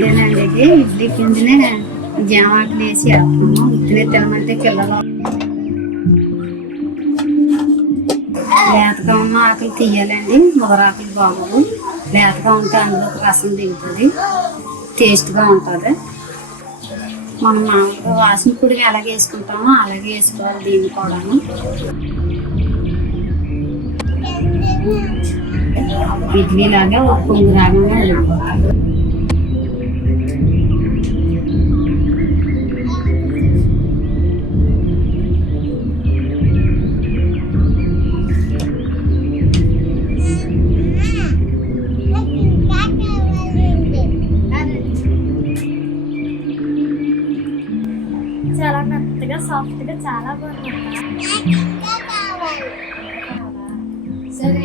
పిండినండి ఇది ఇడ్లీ పిండినే జామాకులు వేసి వేస్తాము. ఉత్తినే తినమంటే పిల్లలు లేతగా ఉన్న ఆకులు తీయాలండి. ముదరాకులు బాగోవు. లేతగా ఉంటే అందులో రసం దిగుతుంది, టేస్ట్గా ఉంటుంది. మనం మామూలుగా వాసన పొడిగా ఎలాగ వేసుకుంటామో అలాగే వేసుకోవాలి. దీన్ని కూడాను ఇడ్లీ లాగా ఒక పొంగు రాగానే వెళ్ళిపోవాలి. చాలా మెత్తగా సాఫ్ట్గా చాలా బాగుంది. సరే